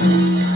Thank you.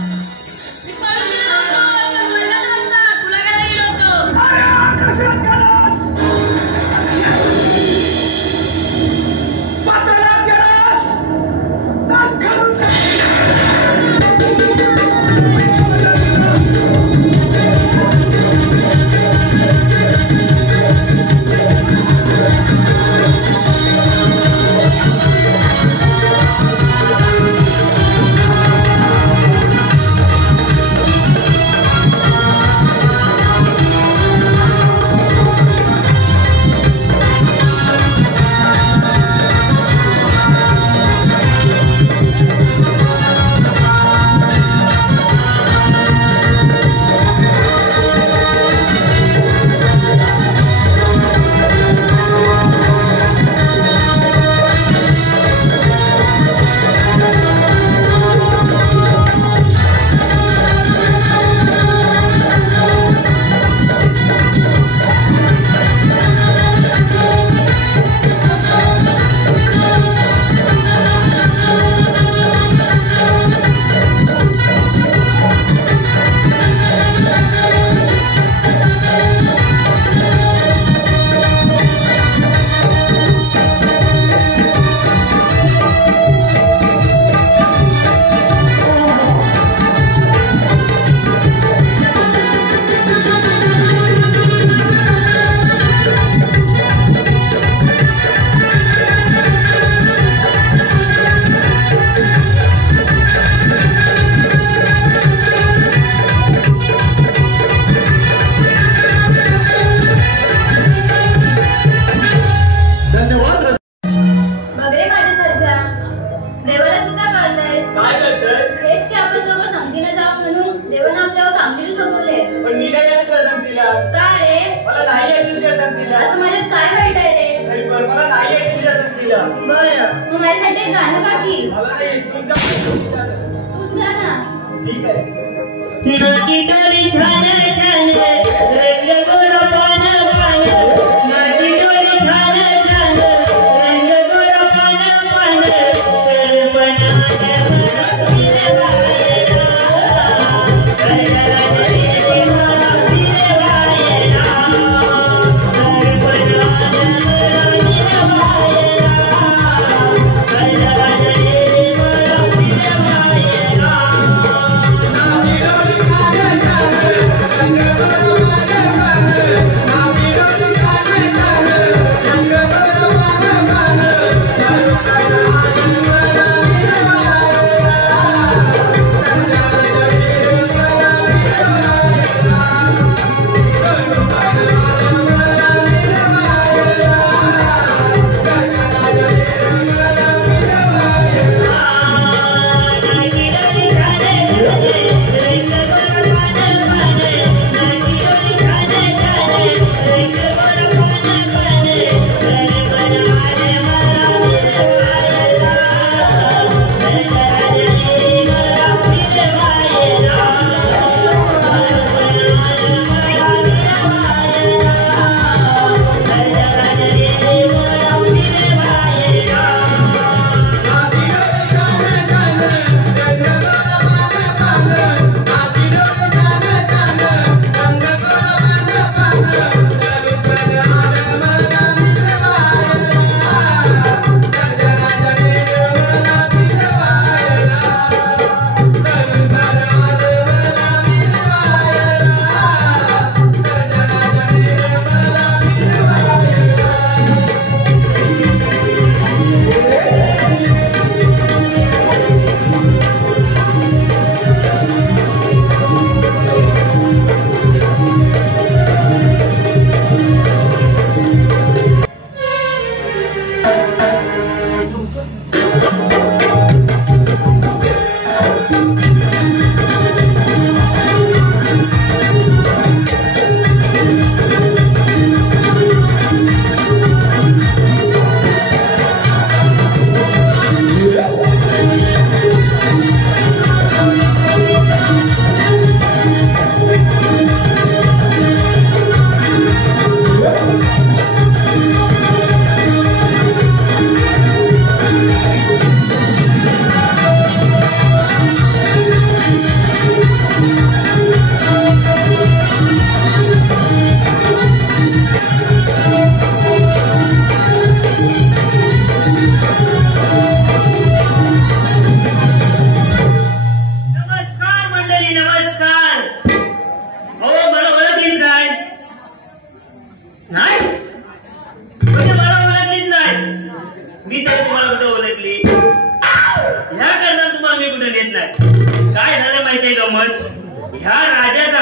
ह्या राजाचा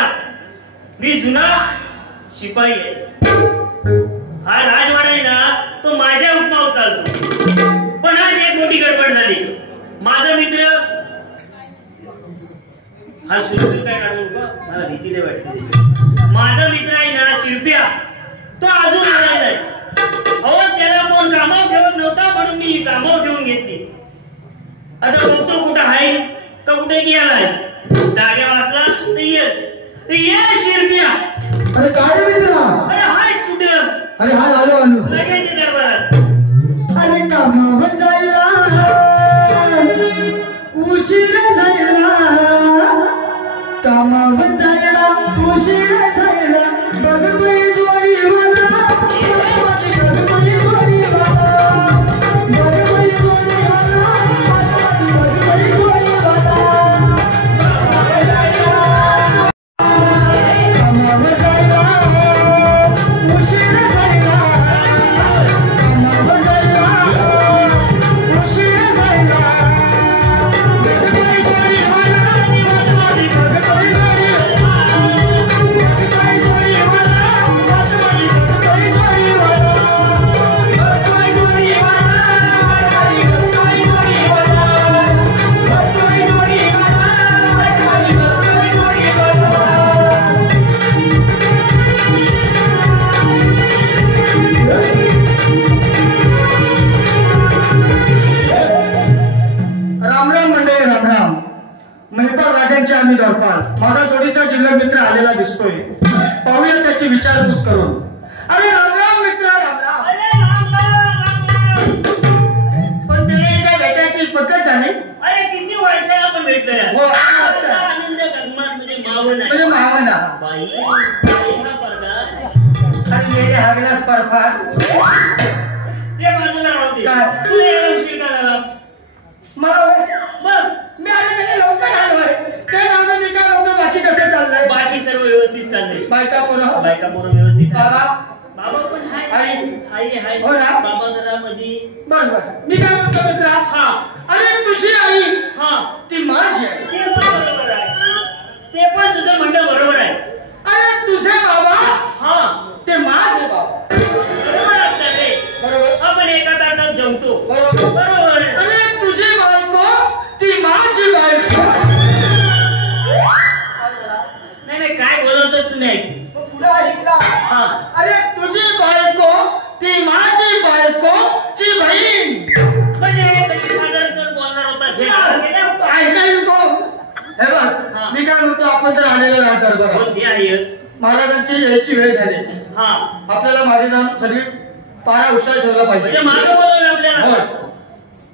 मी जुना शिपाई आहे. हा राजवाडा आहे ना तो माझ्या हुकमावर चालतो. पण आज एक मोठी गडबड झाली. माझा मित्र हा सुरसुर काय काढू का मला भीती नाही वाटते. माझा मित्र आहे ना शिरप्या तो अजून आला नाही. अहो त्याला कोण कामावर ठेवत नव्हता म्हणून मी कामावर ठेवून घेतली. आता बघतो कुठं आहे का कुठे गेलाय. जागे वाचला तर ये शिरप्या. अरे काय रे मित्रा? अरे हाय सुडर. अरे हा आलो लगेच दरबारात. अरे कामावर जायला उशीर झाला. कामावर जायला उशीर झाला. बघतोय जोडी मला. बघतोय जोडी मला. बघतोय जोडी मला. बघतोय जोडी मला. कामावर जायला उशीर झाला. कामावर जायला उशीर झाला. बघतोय जोडी मला. बघतोय जोडी मला. बघतोय जोडी मला. बघतोय जोडी मला. बघतोय जोडी मला. बघतोय जोडी मला. बघतोय जोडी मला. बघतोय जोडी मला. राम राम मंडळी, राम राम. महिपाल राजांचे आम्ही दरपाल. माझा जोडीचा जिल्हा मित्र आलेला दिसतोय. पाहूया त्याची विचारपूस करून. अरे राम राम मित्र, राम राम. अरे राम राम राम. पण त्या भेटायची पद्धत झाली. अरे किती वर्ष आपण भेटलोय. हो, आठ वर्ष. आनंद गगमात म्हणजे मावण आहे. म्हणजे मावना. बाई बाई हा पडदा. अरे येणे हवेलाच परफार. ते बाजूला राहू दे. काय? तू यायला उशीर का झाला? मला बघ मी आले पहिले लवकर आलोय. ते नव्हतं मी काय नव्हतं. बाकी कसं चाललंय? बाकी सर्व व्यवस्थित चाललंय. बायका पुरं. बायका पोरं व्यवस्थित आहे. बाबा बाबा पण हाय. आई. आई हाय. हो ना? बाबा जरा मधी. बर मी काय म्हणतो मित्रा? हा अरे तुझी आई हा ती माझी आहे. ते पण बरोबर आहे. ते पण तुझं म्हणणं बरोबर आहे. अरे तुझे बाबा हा ते माझे बाबा. बरोबर असतं रे. बरोबर. आपण एका ताटात जेवतो. बरोबर. बरोबर. अरे तुझी बायको ती माझी बायको. नाही नाही काय बोलवतो तुम्ही ऐक. पुढे ऐकला. हा अरे तुझी बायको ती माझी बायकोची बहीण. म्हणजे साधारण तर बोलणार होता हे ऐकाय नको. हे बघ हा. मी काय म्हणतो आपण तर आलेलो नाही दरबारात. कोणती आहे? महाराजांची यायची वेळ झाली. हा आपल्याला माझे नाव सगळी पारा हुशार ठेवला म्हणजे पाहिजे. मागं बोलवलं आपल्याला. होय.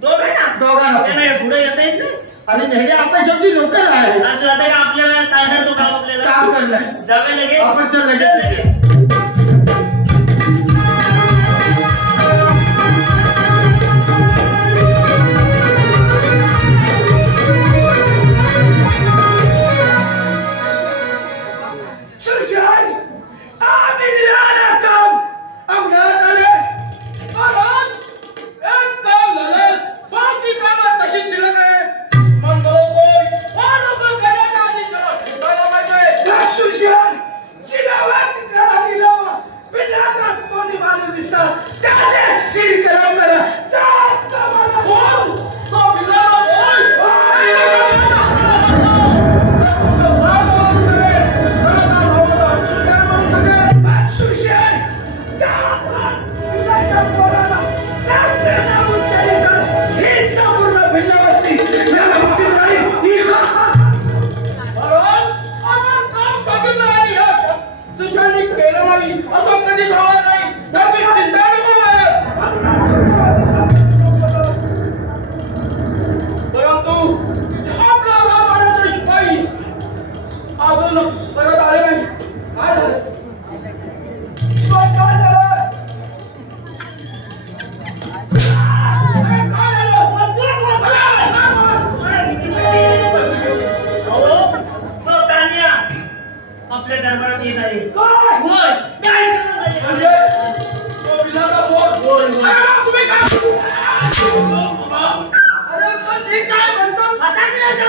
दोघं ना दोघांना. त्यांना पुढे येता येत नाही. आणि मेहरे आपण शेवटी नोकर आहे. असं आता का आपल्याला सांगणार तो काम आपल्याला काम करणं. जावे लगेच. आपण चल लगेच. चल लगेच. अरे पण मी काय म्हणतो फटाकड्याच्या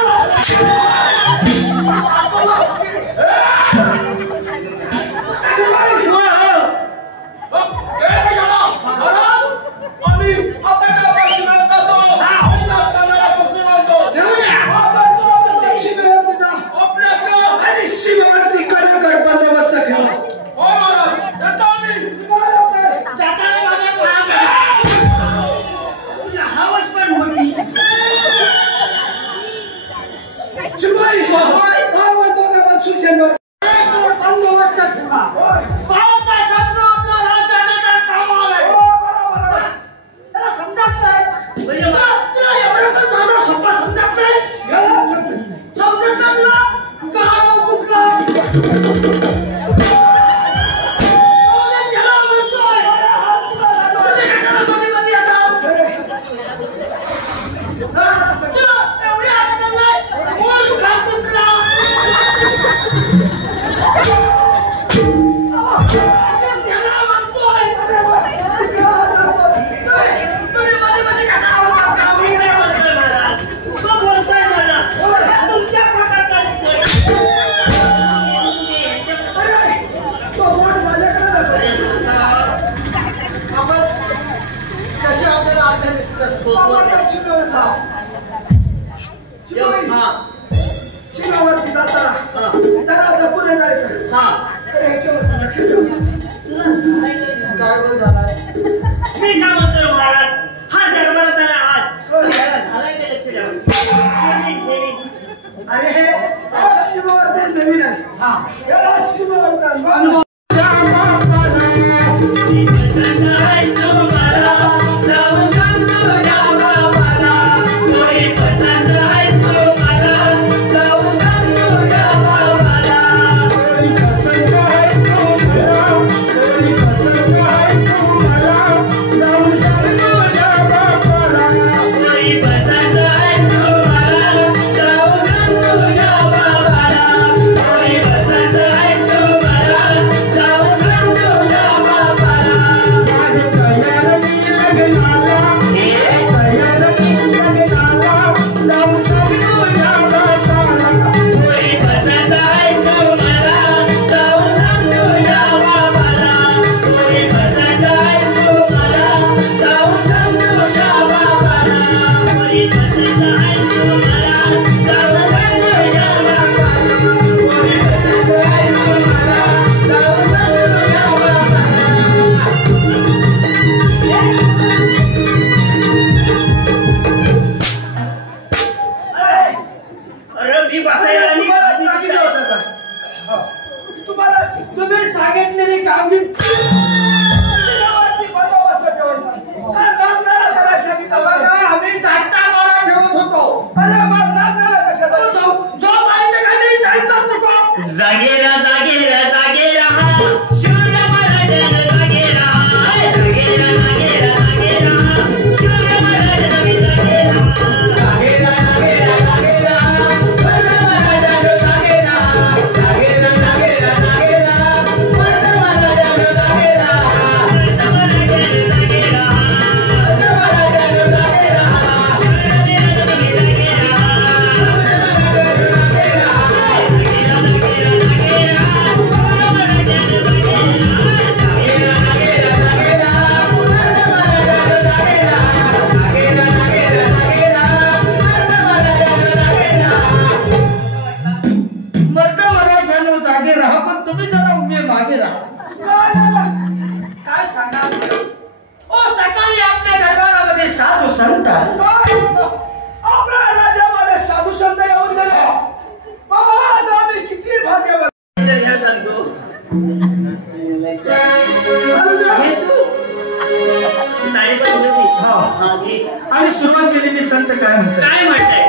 आणि सुरुवात केलेली संत काय म्हणतात? काय म्हणताय?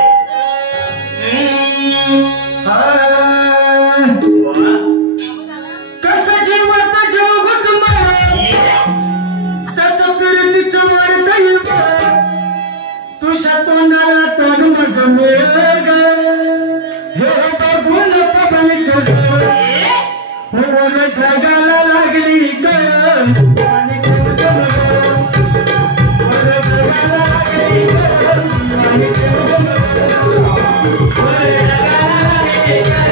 कसं जीवत जोगत तसं फिरतीचं वाढतंय तुझ्या तोंडाला तोंड माझं मिळग हे बघून पब्लिक ढगाला लागली कळ आणि ढगाला लागली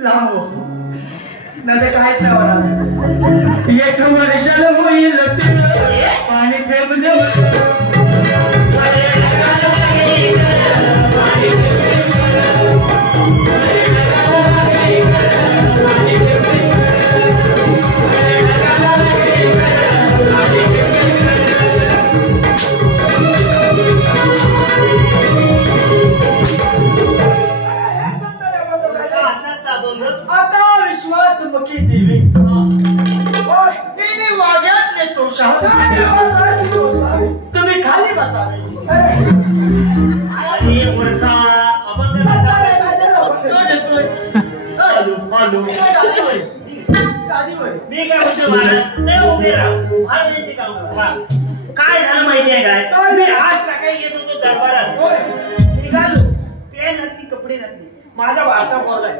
लांब हो नाही तर काहीच नाही होणार एक वर्षाला होईल पाणी थेंब आता विश्वात्मकी देवी तिने वाघ्यात नेतो तुम्ही खाली बसावे मी काय म्हणतो महाराज उभे राहा काय झालं माहितीये काय मी आज सकाळी येत होतो दरबारात निघालो पॅन घातली कपडे घातले माझा वाटा बोललाय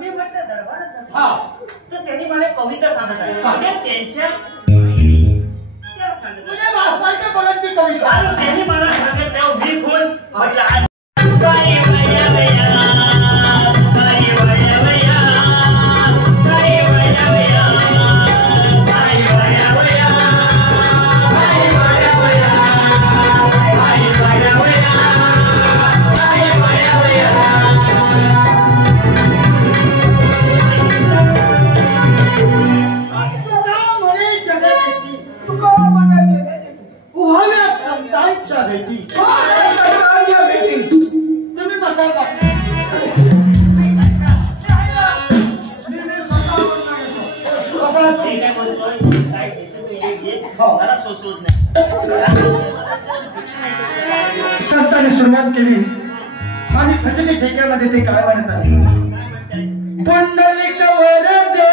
मी म्हटलं दरबारात तर त्यांनी मला कविता सांगत आहे त्यांच्या कविता त्यांनी मला सांगितलं मी खुश म्हटलं तुम्ही बसा संतांनी सुरुवात केली आणि भजनी ठेक्यामध्ये ते काय म्हणतात पुंडलिक वरदे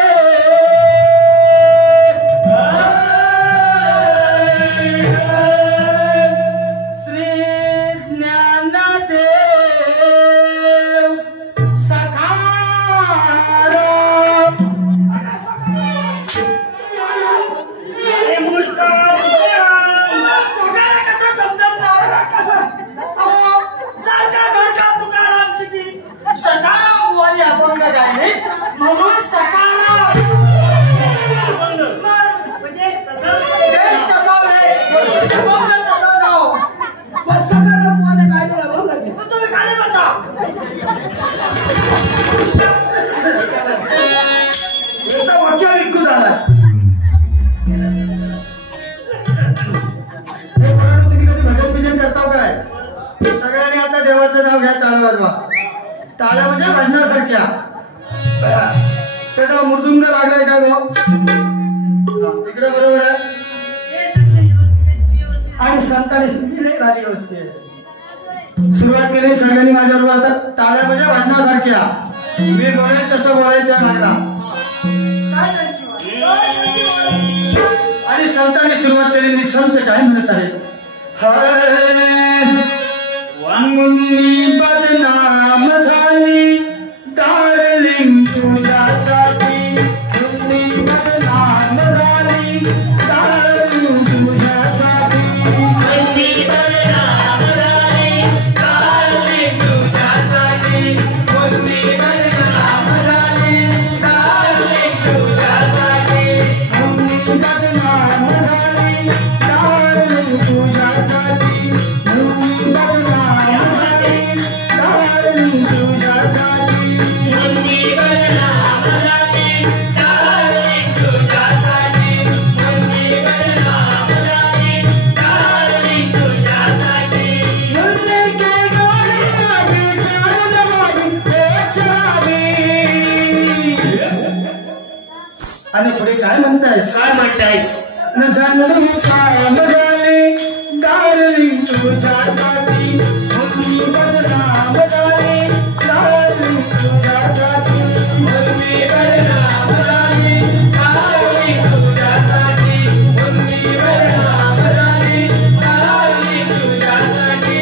सगळ्यांनी आता देवाचं नाव घ्या टाळ्या वाजवा टाळ्या म्हणजे भजनासारख्या त्याचा मृदुंग लागलाय का भाऊ इकडे बरोबर आहे आणि संतांनी राजी असते सुरुवात केली सगळ्यांनी माझ्याबरोबर आता टाळ्या म्हणजे भजनासारख्या मी बोलेल तसं बोलायचं मला आणि संतांनी सुरुवात केली मी संत काय म्हणत आहेत मुन्नी बदनाम झाली डार्लिंग तुझ्यासाठी मुन्नी बदनाम झाली डार्लिंग तुझ्यासाठी मुन्नी बदनाम झाली डार्लिंग तुझ्यासाठी मुन्नी बदनाम झाली डार्लिंग तुझ्यासाठी मुन्नी बदनाम झाली डार्लिंग तुझ्यासाठी मुन्नी आणि पुढे काय म्हणतायस न जाणून काय बजाले डार्लिंग तुझ्यासाठी मुन्नी बदनाम झाली डार्लिंग तुझ्यासाठी मुन्नी बदनाम झाली डार्लिंग तुझ्यासाठी मुन्नी बदनाम झाली डार्लिंग तुझ्यासाठी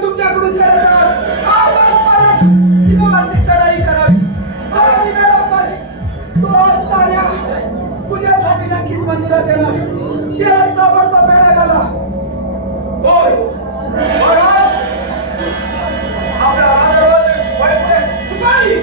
तुमच्याकडून करतात आपण परत सीमावरती चढाई करावी आणि बरोबर तो ताऱ्या पूजेसाठी नक्कीच मंदिरात येणार त्याला ताबडतोब वेळा गेला होय महाराज आपल्या आदरवाचे वैपुढे तुकाई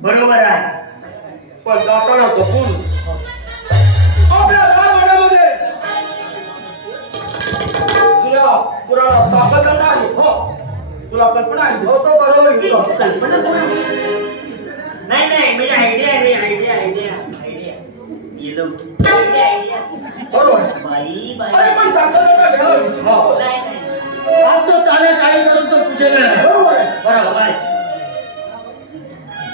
बरोबर आहे पण जाताना जपून आपल्या राजवाड्यामध्ये तुला पुराणा सापडला नाही हो तुला कल्पना आहे हो तो बरोबर नाही नाही म्हणजे आयडिया आहे idea idea idea yellow idea बरोबर बाई बाई अरे पण सापडला गेला हो नाही नाही आज तो ताऱ्या काही करून तो पूजेला आहे बरोबर आहे बरोबर बस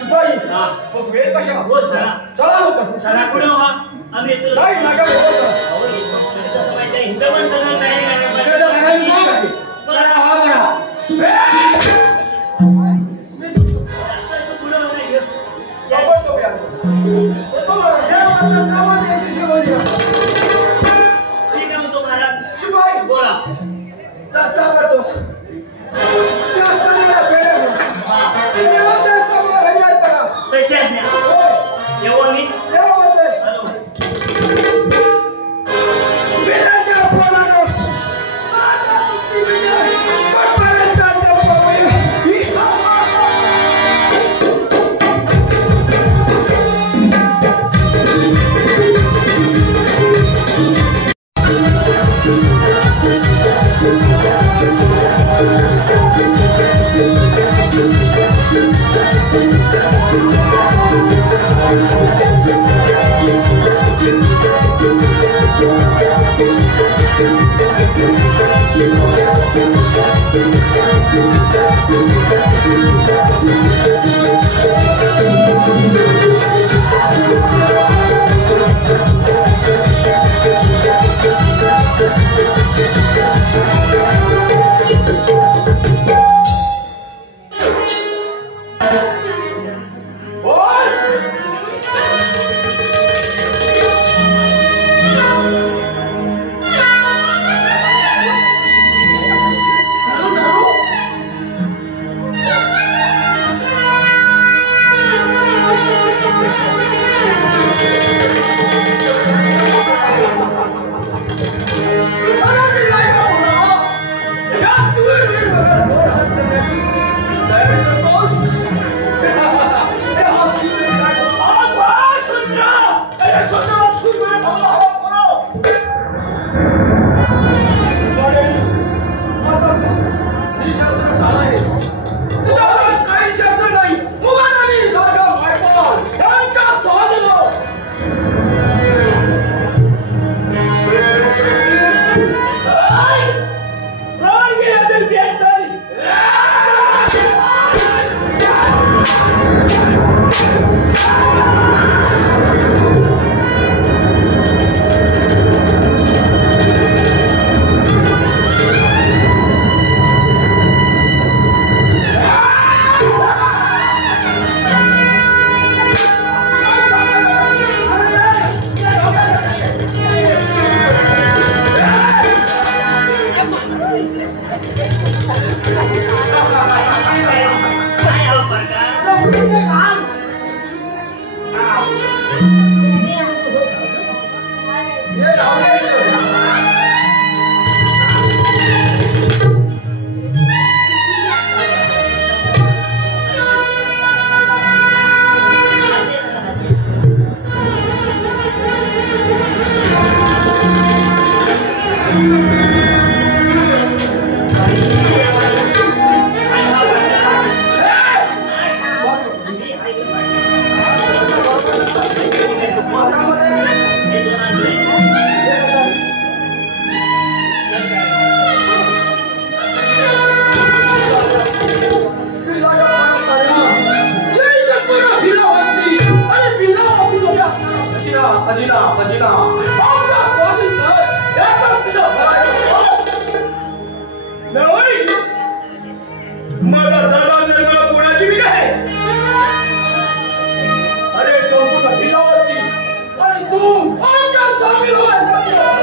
बाई हा मग वेळ कशा हो चला चला लोक चला पुढे व्हा आम्ही येतो नाही माझ्या बरोबर अहो येतो कसं माहिती आहे इथं पण सगळं तयारी मदिना मदिना आपला स्वाधीन एकदम तुझं नाही मला दरवाजे मला कोणाची बी नाही अरे संपूर्ण दिला असती आणि तू आमच्या सामील व्हायचा ये